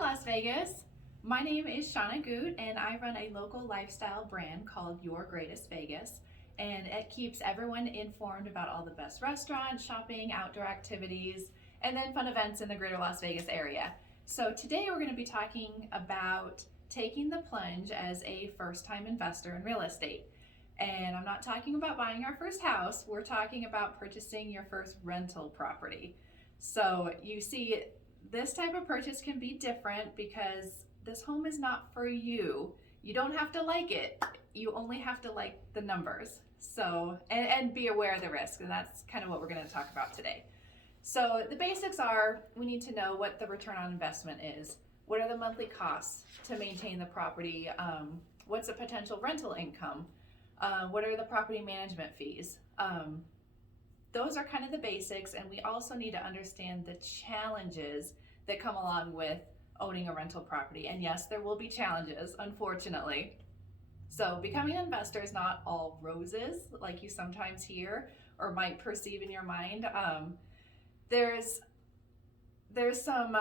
Las Vegas. My name is Shauna Goot, and I run a local lifestyle brand called Your Greatest Vegas. And it keeps everyone informed about all the best restaurants, shopping, outdoor activities, and then fun events in the greater Las Vegas area. So today we're going to be talking about taking the plunge as a first-time investor in real estate. And I'm not talking about buying our first house, we're talking about purchasing your first rental property. So you see, this type of purchase can be different because this home is not for you. You don't have to like it. You only have to like the numbers. So, and be aware of the risk. And that's kind of what we're going to talk about today. So the basics are, we need to know what the return on investment is. What are the monthly costs to maintain the property? What's the potential rental income? What are the property management fees? Those are kind of the basics, and we also need to understand the challenges that come along with owning a rental property. And yes, there will be challenges, unfortunately. So becoming an investor is not all roses like you sometimes hear or might perceive in your mind. There's some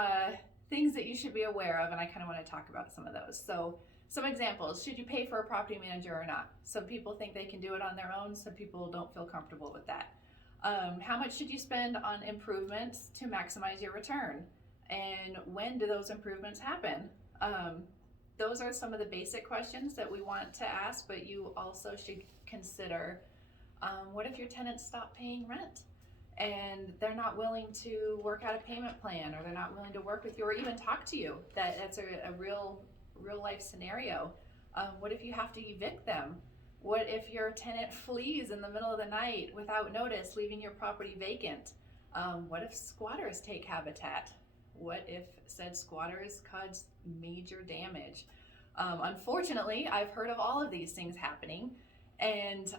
things that you should be aware of, and I kind of want to talk about some of those. So some examples: should you pay for a property manager or not? Some people think they can do it on their own. Some people don't feel comfortable with that. How much should you spend on improvements to maximize your return? And when do those improvements happen? Those are some of the basic questions that we want to ask, but you also should consider, what if your tenants stop paying rent and they're not willing to work out a payment plan, or they're not willing to work with you or even talk to you? That's a real life scenario. What if you have to evict them? What if your tenant flees in the middle of the night without notice, leaving your property vacant? What if squatters take habitat? What if said squatters cause major damage? Unfortunately, I've heard of all of these things happening, and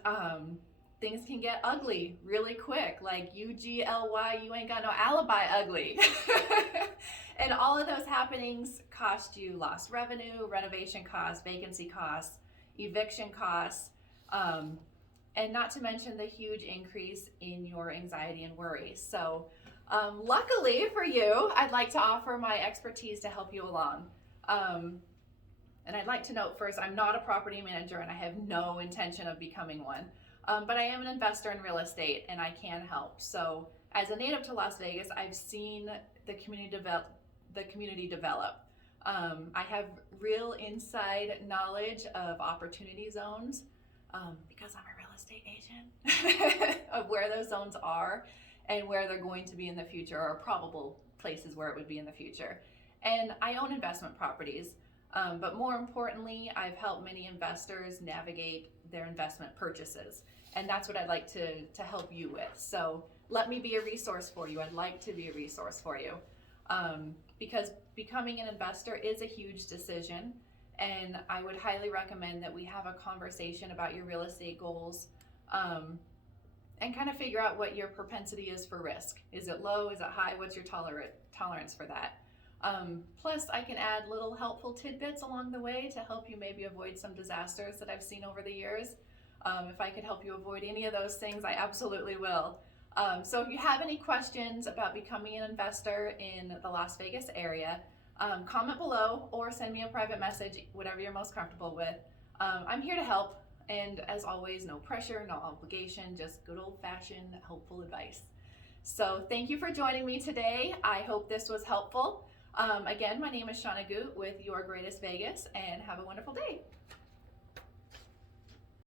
things can get ugly really quick, like UGLY, you ain't got no alibi ugly. And all of those happenings cost you lost revenue, renovation costs, vacancy costs, eviction costs, and not to mention the huge increase in your anxiety and worry. So luckily for you, I'd like to offer my expertise to help you along. And I'd like to note first, I'm not a property manager and I have no intention of becoming one, but I am an investor in real estate and I can help. So as a native to Las Vegas, I've seen the community develop. I have real inside knowledge of opportunity zones, because I'm a real estate agent, of where those zones are and where they're going to be in the future, or probable places where it would be in the future. And I own investment properties, but more importantly, I've helped many investors navigate their investment purchases. And that's what I'd like to help you with. So let me be a resource for you. I'd like to be a resource for you. Because becoming an investor is a huge decision, and I would highly recommend that we have a conversation about your real estate goals, and kind of figure out what your propensity is for risk. Is it low? Is it high? What's your tolerance for that? Plus, I can add little helpful tidbits along the way to help you maybe avoid some disasters that I've seen over the years. If I could help you avoid any of those things, I absolutely will. So if you have any questions about becoming an investor in the Las Vegas area, comment below or send me a private message, whatever you're most comfortable with. I'm here to help, and as always, no pressure, no obligation, just good old-fashioned helpful advice. So thank you for joining me today. I hope this was helpful. Again, my name is Shauna Goot with Your Greatest Vegas, and have a wonderful day.